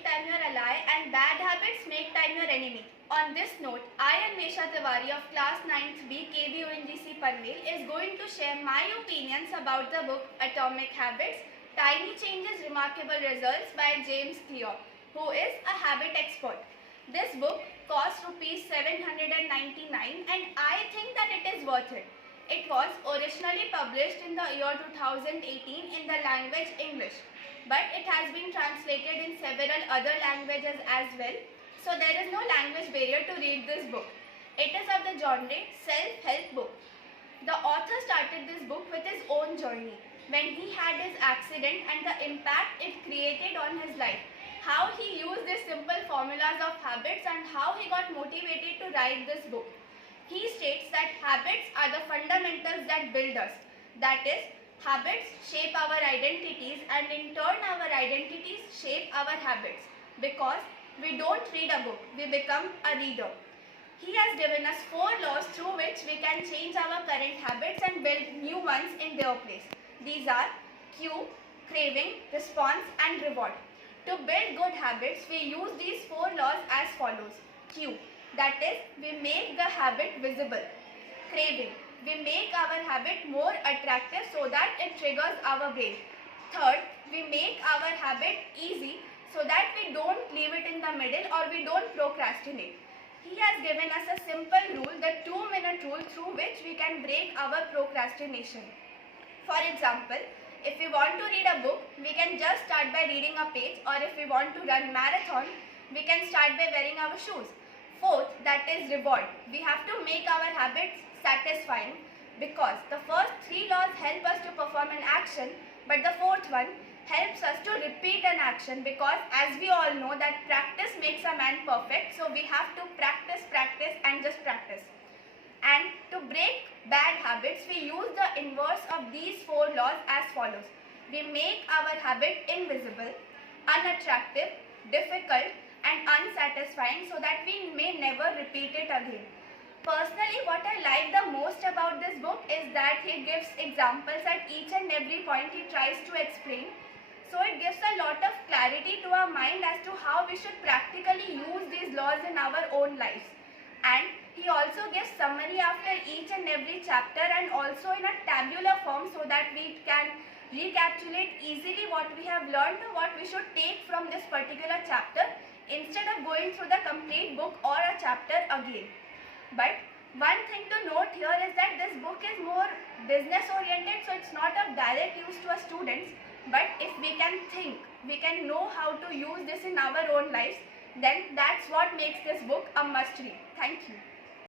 make time your ally and bad habits make time your enemy. On this note, I am Mesha Tiwari of class 9th B KVONGC Panvel is going to share my opinions about the book Atomic Habits, Tiny Changes, Remarkable Results by James Clear, who is a habit expert. This book costs Rs 799 and I think that it is worth it. It was originally published in the year 2018 in the language English, but it has been translated in several other languages as well, so there is no language barrier to read this book. It is of the genre self-help book. The author started this book with his own journey, when he had his accident and the impact it created on his life, how he used these simple formulas of habits and how he got motivated to write this book. He states that habits are the fundamentals that build us. That is, habits shape our identities and in turn our identities shape our habits. Because we don't read a book, we become a reader. He has given us 4 laws through which we can change our current habits and build new ones in their place. These are cue, craving, response and reward. To build good habits, we use these 4 laws as follows. Cue. That is, we make the habit visible. Craving. We make our habit more attractive so that it triggers our brain. Third, we make our habit easy so that we don't leave it in the middle or we don't procrastinate. He has given us a simple rule, the 2-minute rule, through which we can break our procrastination. For example, if we want to read a book, we can just start by reading a page, or if we want to run marathon, we can start by wearing our shoes. Fourth, that is reward. We have to make our habits satisfying because the first 3 laws help us to perform an action, but the 4th one helps us to repeat an action because as we all know that practice makes a man perfect, so we have to practice and just practice. And to break bad habits, we use the inverse of these 4 laws as follows. We make our habit invisible, unattractive, difficult and unsatisfying so that we may never repeat it again. Personally, what I like the most about this book is that he gives examples at each and every point he tries to explain. So it gives a lot of clarity to our mind as to how we should practically use these laws in our own lives. And he also gives summary after each and every chapter and also in a tabular form so that we can recapitulate easily what we have learned or what we should take from this particular chapter instead of going through the complete book or a chapter again. But one thing to note here is that this book is more business oriented, so it's not of direct use to our students. But if we can think, we can know how to use this in our own lives, then that's what makes this book a must read. Thank you.